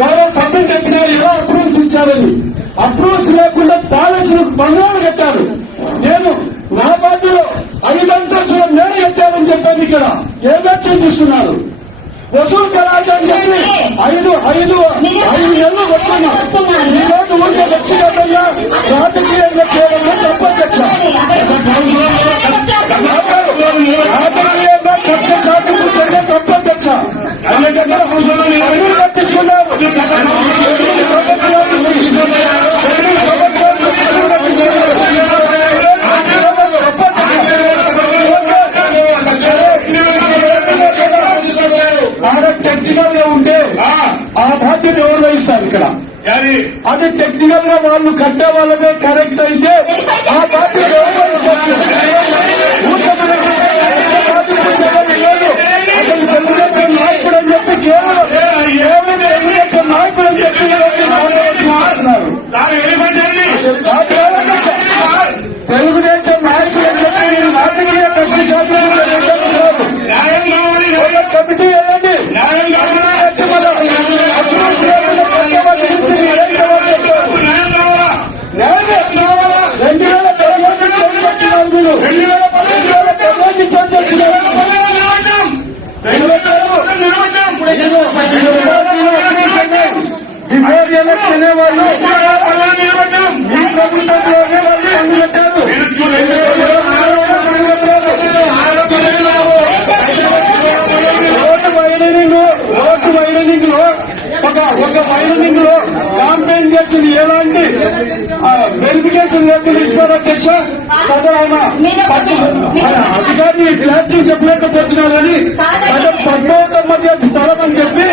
గౌరవ సభ్యులు చెప్పినారు ఎలా అప్రూవల్స్ ఇచ్చారని. అప్రూవల్స్ లేకుండా బ్యాలెన్స్ బంగారు కట్టారు. నేను నా పార్టీలో ఐదు అంతస్తులు నేను కట్టానని చెప్పాను ఇక్కడ. ఏం లక్ష్యం చూస్తున్నారు? వసూలు కళాచారి ఐదు ఐదు ఐదు ఏళ్ళు కొట్టుకున్నా ఈ రోజు ఉంటే లక్ష్యంగా రాజకీయంగా చేయడంలో తప్ప లక్ష్యం ఆడ టెక్నికల్గా ఉంటే ఆ. బాధ్యత ఎవరు వహిస్తారు ఇక్కడ? అది అది టెక్నికల్గా వాళ్ళు కట్టే వాళ్ళదే కరెక్ట్ అయితే ఆ బాధ్యత ఎవరు నాయకుడు అని చెప్పి కేవలం కేవలం తెలుగుదేశం నాయకుడు అని చెప్పి ఈరోజు మాట్లాడుతున్నారు సార్ ఏమంటండి ఆ కేవలం తెలుగుదేశం ఒక ఒక వైడనింగ్లో కాంపెయిన్ చేసిన ఎలాంటి వెరిఫికేషన్ లేకుండా ఇస్తారు అధ్యక్ష కదా ఆయన ఆయన అధికారిని క్లారిటీ చెప్పలేకపోతున్నారని పద్మావతం మధ్య స్థలం అని చెప్పి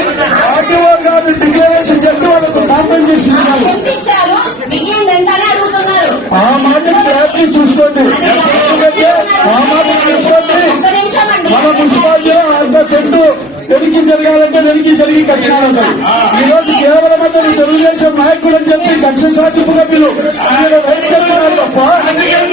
వెలికి జరగాలంటే వెలికి జరిగి కట్టినారంట ఈ రోజు కేవలం అతను తెలుగుదేశం నాయకుడు అని చెప్పి కక్ష సాధింపుగా మీరు ఆయన రైట్ చేస్తున్నారు తప్ప రాజకీయం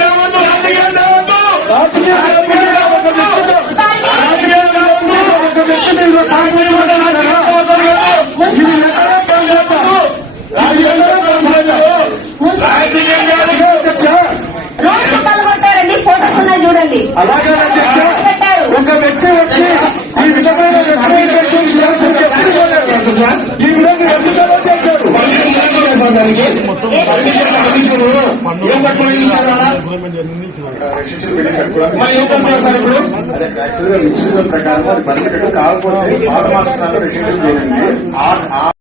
ఏం ప్రకారం అది కాకపోతే పాత రెసిడెంట్ చేయండి.